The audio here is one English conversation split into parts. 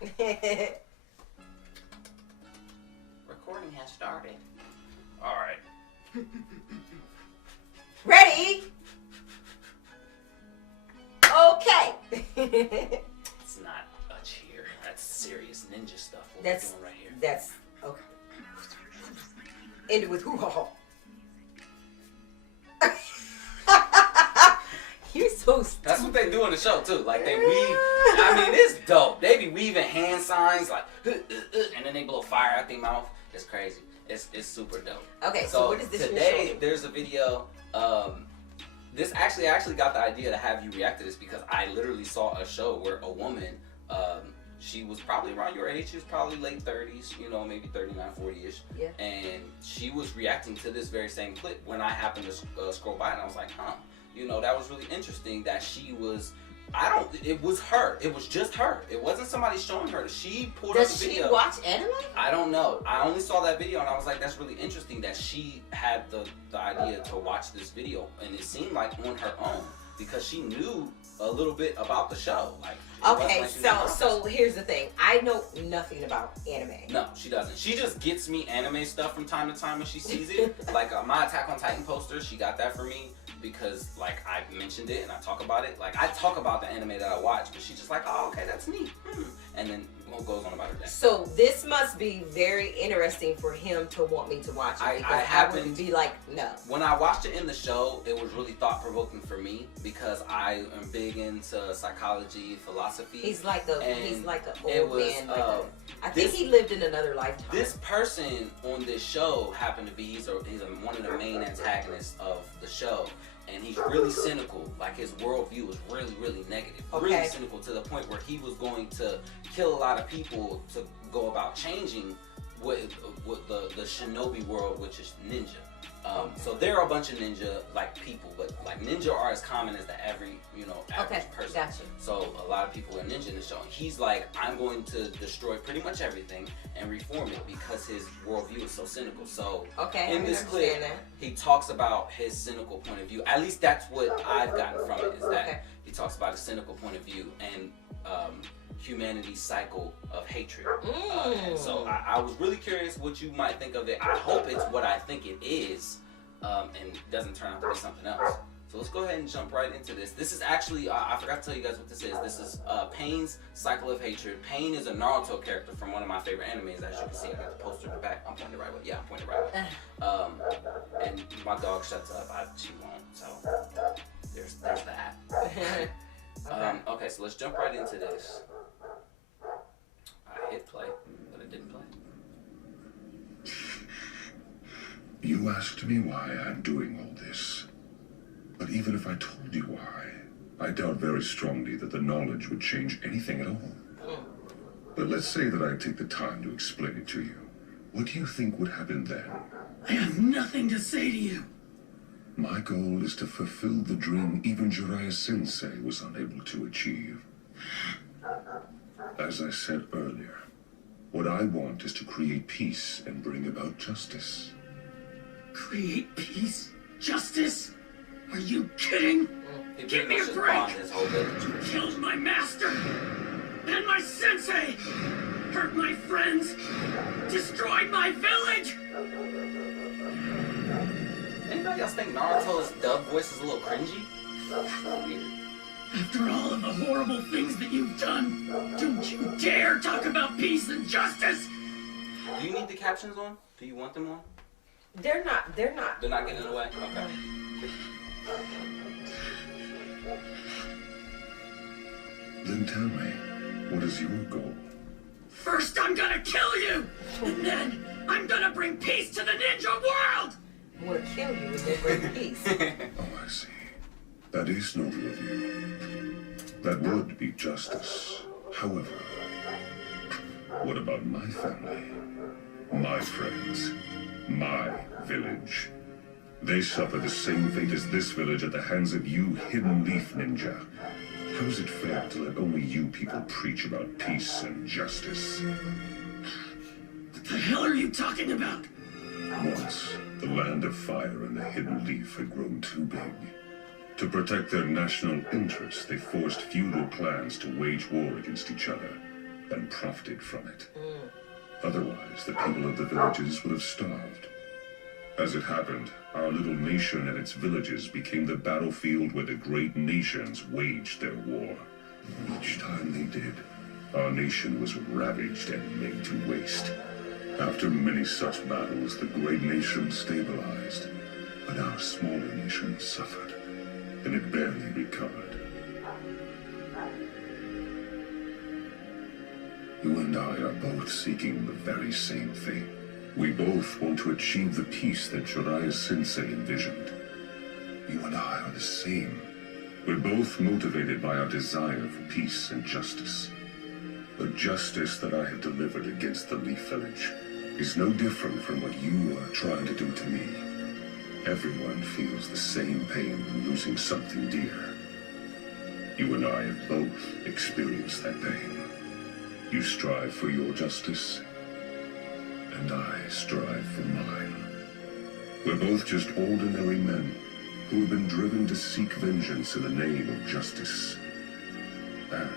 Recording has started. All right. Ready? Okay. It's not a cheer. That's serious ninja stuff. What we're doing right here. That's okay. End it with hoo-ha. You're so stupid. That's what they do in the show too. Like they weave. I mean, it's dope. They be weaving hand signs like, and then they blow fire out their mouth. It's crazy. It's super dope. Okay, so what is this? Today there's a video. This I actually got the idea to have you react to this because I literally saw a show where a woman, she was probably around your age. She was probably late 30s, you know, maybe 39, 40-ish. Yeah. And she was reacting to this very same clip when I happened to scroll by, and I was like, huh. You know, that was really interesting that she was, it was her. It was just her. It wasn't somebody showing her. She pulled up the video. Does she watch anime? I don't know. I only saw that video and I was like, that's really interesting that she had the idea to watch this video. And it seemed like on her own because she knew a little bit about the show. Like, okay, so here's the thing. I know nothing about anime. No, she doesn't. She just gets me anime stuff from time to time when she sees it. Like my Attack on Titan poster, she got that for me. Because like I mentioned it and I talk about it, like I talk about the anime that I watch, but she's just like, oh, okay, that's neat, and then goes on about her day. So this must be very interesting for him to want me to watch it. I wouldn't be like, no. When I watched it in the show, it was really thought provoking for me because I am big into psychology, philosophy. He's like an old man. I think he lived in another lifetime. This person on this show happened to be he's one of the main antagonists of the show. And he's really cynical. Like his worldview is really, really negative. Okay. Really cynical to the point where he was going to kill a lot of people to go about changing what the shinobi world, which is ninja. So there are a bunch of ninja like people, but like ninja are as common as the average person. Gotcha. So a lot of people are ninja in the show. And he's like, I'm going to destroy pretty much everything and reform it because his worldview is so cynical. So in this clip, he talks about his cynical point of view. At least that's what I've gotten from it, is that he talks about a cynical point of view and humanity's cycle of hatred. And so I was really curious what you might think of it. I hope it's what I think it is, and doesn't turn out to be something else. So let's go ahead and jump right into this. This is actually, I forgot to tell you guys what this is. This is Pain's Cycle of Hatred. Pain is a Naruto character from one of my favorite animes. As you can see, I got the poster in the back. I'm pointing the right way. Yeah, I'm pointing the right way. And my dog shuts up. She won't. So there's that. Okay, so let's jump right into this. I hit play, but it didn't play. You asked me why I'm doing all this. But even if I told you why, I doubt very strongly that the knowledge would change anything at all. But let's say that I take the time to explain it to you. What do you think would happen then? I have nothing to say to you. My goal is to fulfill the dream even Jiraiya Sensei was unable to achieve. As I said earlier, what I want is to create peace and bring about justice. Create peace? Justice? Are you kidding? Give me a break! You killed my master! And my sensei! Hurt my friends! Destroyed my village! Anybody else think Naruto's dub voice is a little cringy? Weird. After all of the horrible things that you've done, don't you dare talk about peace and justice! Do you need the captions on? Do you want them on? They're not. They're not getting in the way? Okay. Then tell me, what is your goal? First I'm gonna kill you! And then I'm gonna bring peace to the ninja world! I want to kill you and then bring peace. Oh, I see. That is noble of you. That would be justice. However, what about my family? My friends? My village? They suffer the same fate as this village at the hands of you Hidden Leaf Ninja. How is it fair to let only you people preach about peace and justice? What the hell are you talking about? Once, the land of fire and the Hidden Leaf had grown too big. To protect their national interests, they forced feudal clans to wage war against each other. and profited from it. Otherwise, the people of the villages would have starved. As it happened, our little nation and its villages became the battlefield where the great nations waged their war. Each time they did, our nation was ravaged and laid to waste. After many such battles, the great nation stabilized, but our smaller nation suffered, and it barely recovered. You and I are both seeking the very same thing. We both want to achieve the peace that Jiraiya-sensei envisioned. You and I are the same. We're both motivated by our desire for peace and justice. The justice that I have delivered against the Leaf Village is no different from what you are trying to do to me. Everyone feels the same pain when losing something dear. You and I have both experienced that pain. You strive for your justice, and I strive for mine. We're both just ordinary men who have been driven to seek vengeance in the name of justice. And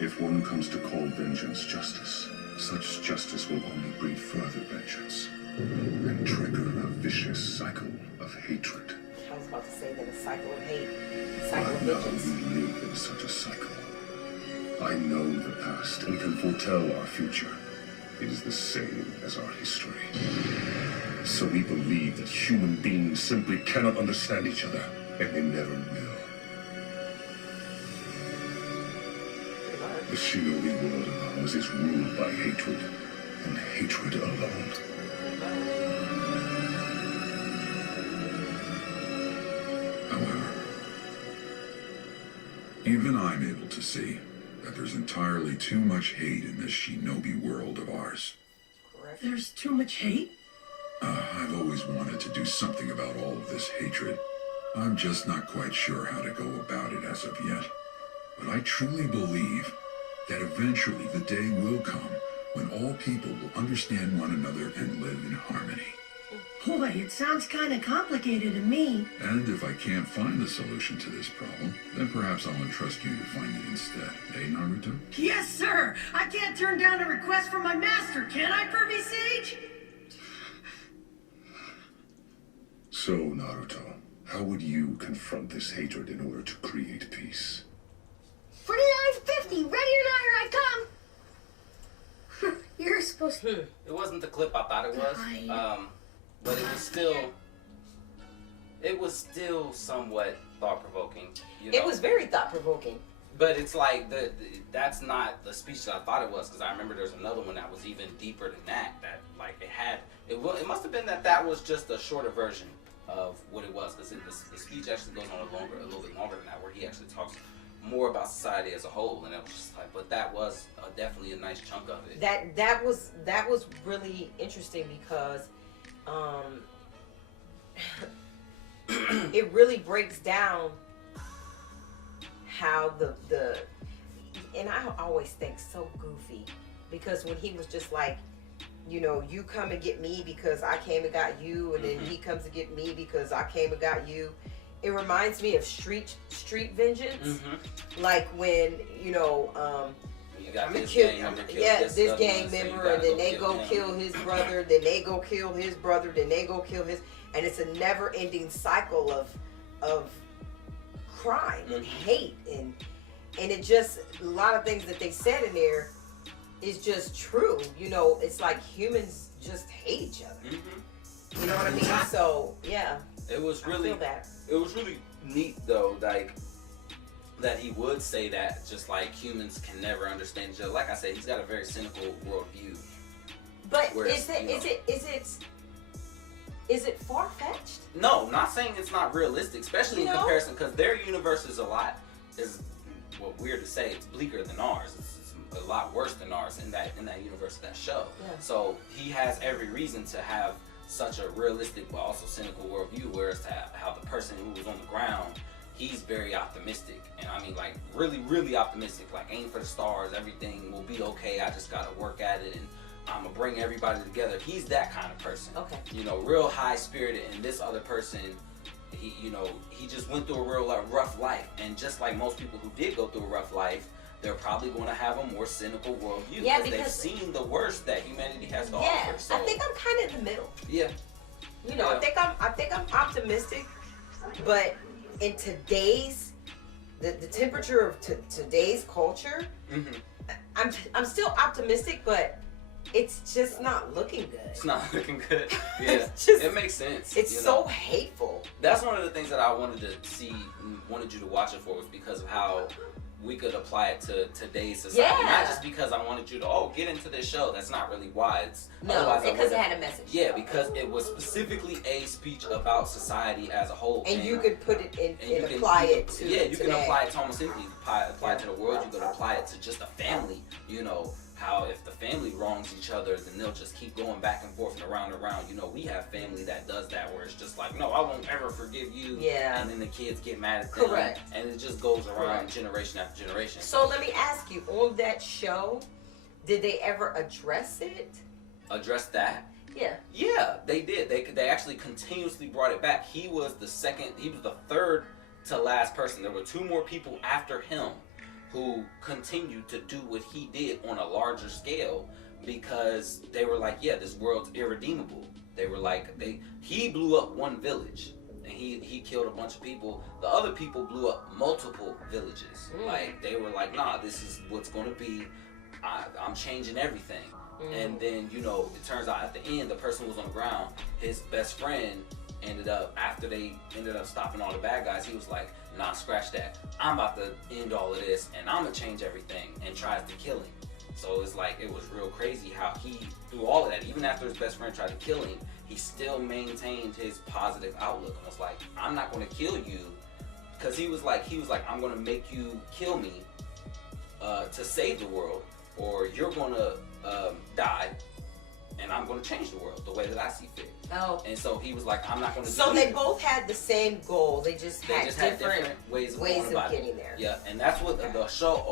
if one comes to call vengeance justice, such justice will only breed further vengeance and trigger a vicious cycle of hatred. I was about to say that, a cycle of hate, a cycle of vengeance. We live in such a cycle. I know the past and can foretell our future. It is the same as our history. So we believe that human beings simply cannot understand each other, and they never will. The shinobi world of ours is ruled by hatred, and hatred alone. However, even I'm able to see that there's entirely too much hate in this shinobi world of ours. Correct. There's too much hate? I've always wanted to do something about all of this hatred. I'm just not quite sure how to go about it as of yet. But I truly believe that eventually the day will come when all people will understand one another and live in harmony. Boy, it sounds kind of complicated to me. And if I can't find the solution to this problem, then perhaps I'll entrust you to find it instead. Eh, Naruto? Yes, sir! I can't turn down a request from my master, can I, Pervy Sage? So, Naruto, how would you confront this hatred in order to create peace? 4950, ready or not, here I come. You're supposed to. It wasn't the clip I thought it was. But it was still somewhat thought-provoking. You know? It was very thought-provoking. But it's like that's not the speech that I thought it was, because I remember there's another one that was even deeper than that. That like it must have been that was just a shorter version of what it was, because the speech actually goes on a little bit longer than that, where he actually talks more about society as a whole, and it was just like, but that was definitely a nice chunk of it. That was really interesting because it really breaks down how the and I always think so goofy, because when he was just like, you know, you come and get me because I came and got you, and then he comes to get me because I came and got you. It reminds me of street vengeance, like when, you know, you got this gang member, and then they go kill his brother, then they go kill his brother, then they go kill his, and it's a never-ending cycle of crime and hate, and it just, a lot of things that they said in there is just true. You know, it's like humans just hate each other. You know what I mean? So yeah, it was really, I feel that. It was really neat though, like that he would say that, just like humans can never understand each other. Like I said, he's got a very cynical worldview. But is it far-fetched? No, not saying it's not realistic, especially in comparison, because their universe is weird to say, it's bleaker than ours. It's a lot worse than ours in that universe of that show. Yeah. So he has every reason to have such a realistic but also cynical worldview, whereas to how the person who was on the ground, he's very optimistic, and I mean like really, really optimistic, like aim for the stars, everything will be okay, I just gotta work at it, and I'm gonna bring everybody together. He's that kind of person. Okay. You know, real high spirited, and this other person, he just went through a real rough life, and just like most people who did go through a rough life, they're probably going to have a more cynical worldview. Yeah, because they've seen the worst that humanity has to offer. So. I think I'm kind of in the middle. Yeah. You know, I think I'm optimistic, but in today's the temperature of today's culture, I'm still optimistic, but it's just not looking good. It's not looking good. Yeah, it makes sense. It's so hateful. That's one of the things that I wanted you to watch it for, was because of how we could apply it to today's society. Not just because I wanted you to get into this show. That's not really why. It's because it had a message. Yeah, because it was specifically a speech about society as a whole. And you could put it in and apply it to you can apply it to almost anything. You can apply it to the world. You could apply it to just a family. You know, how if the family wrongs each other, then they'll just keep going back and forth and around and around. You know, we have family that does that, where it's just like, no, I won't ever forgive you. Yeah. And then the kids get mad at them. Correct. And it just goes around generation after generation. So let me ask you, on that show, did they ever address it? Address that? Yeah. Yeah, they did. They actually continuously brought it back. He was the third to last person. There were 2 more people after him who continued to do what he did on a larger scale, because they were like, yeah, this world's irredeemable. They were like, he blew up one village and he killed a bunch of people. The other people blew up multiple villages. Like, they were like, nah, this is what's gonna be. I'm changing everything. And then, you know, it turns out at the end, the person who was on the ground, his best friend after they ended up stopping all the bad guys, he was like, nah, scratch that. I'm about to end all of this and I'm gonna change everything, and tries to kill him. So it's like, it was real crazy how he, through all of that, even after his best friend tried to kill him, he still maintained his positive outlook and was like, I'm not gonna kill you, because he was like, I'm gonna make you kill me to save the world, or you're gonna die and I'm gonna change the world the way that I see fit. Oh. And so he was like, I'm not gonna do So they both had the same goal. They just had different ways of getting there. Yeah, and that's what the show the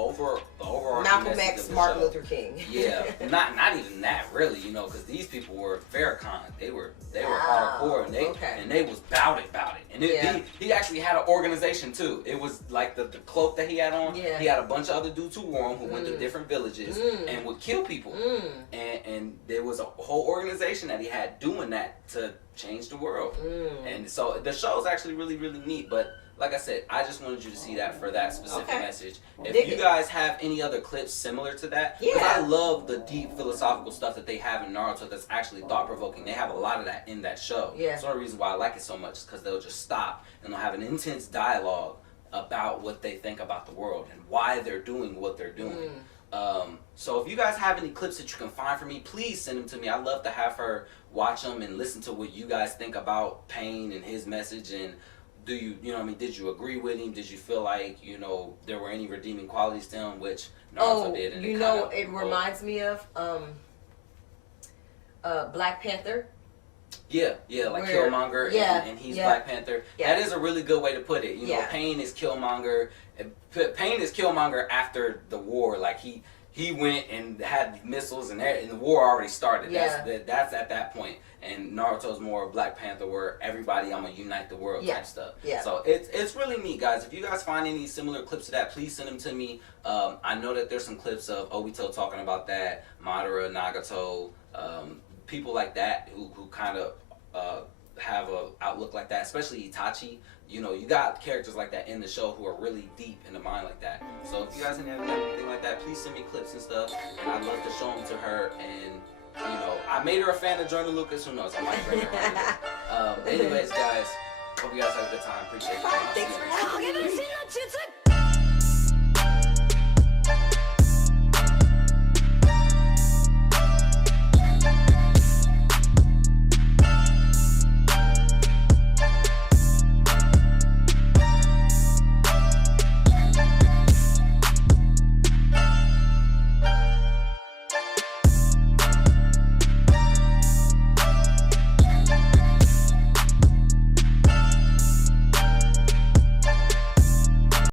overall Malcolm X, Martin Luther King. Yeah, not even that really, you know, because these people were Farrakhan. They were hardcore, and they was about it. And he actually had an organization too. It was like the cloak that he had on. Yeah. He had a bunch of other dudes who wore him, who went to different villages and would kill people. And there was a whole organization that he had doing that to change the world. And so the show is actually really, really neat. But like I said, I just wanted you to see that for that specific message. If you guys have any other clips similar to that, because I love the deep philosophical stuff that they have in Naruto that's actually thought-provoking. They have a lot of that in that show. Yeah. That's one of the reasons why I like it so much, is because they'll just stop and they'll have an intense dialogue about what they think about the world and why they're doing what they're doing. So if you guys have any clips that you can find for me, please send them to me. I'd love to have her watch them and listen to what you guys think about Pain and his message. And do you know what I mean, did you agree with him? Did you feel like, you know, there were any redeeming qualities to him, which Naruto did? And it reminds me of Black Panther. Yeah, like Killmonger, and he's Black Panther. Yeah. That is a really good way to put it. You know, Pain is Killmonger. Pain is Killmonger after the war. Like, he went and had missiles, and the war already started. That's at that point. And Naruto's more Black Panther, where everybody, I'm gonna unite the world type stuff. Yeah. So it's really neat, guys. If you guys find any similar clips to that, please send them to me. I know that there's some clips of Obito talking about that, Madara, Nagato, people like that who kind of have a outlook like that, especially Itachi. You know, you got characters like that in the show who are really deep in the mind like that. So if you guys have anything like that, please send me clips and stuff, and I'd love to show them to her. And you know, I made her a fan of Jordan Lucas. Who knows? I might bring her on. Anyways, guys, hope you guys had a good time. Appreciate it. Thanks for having me.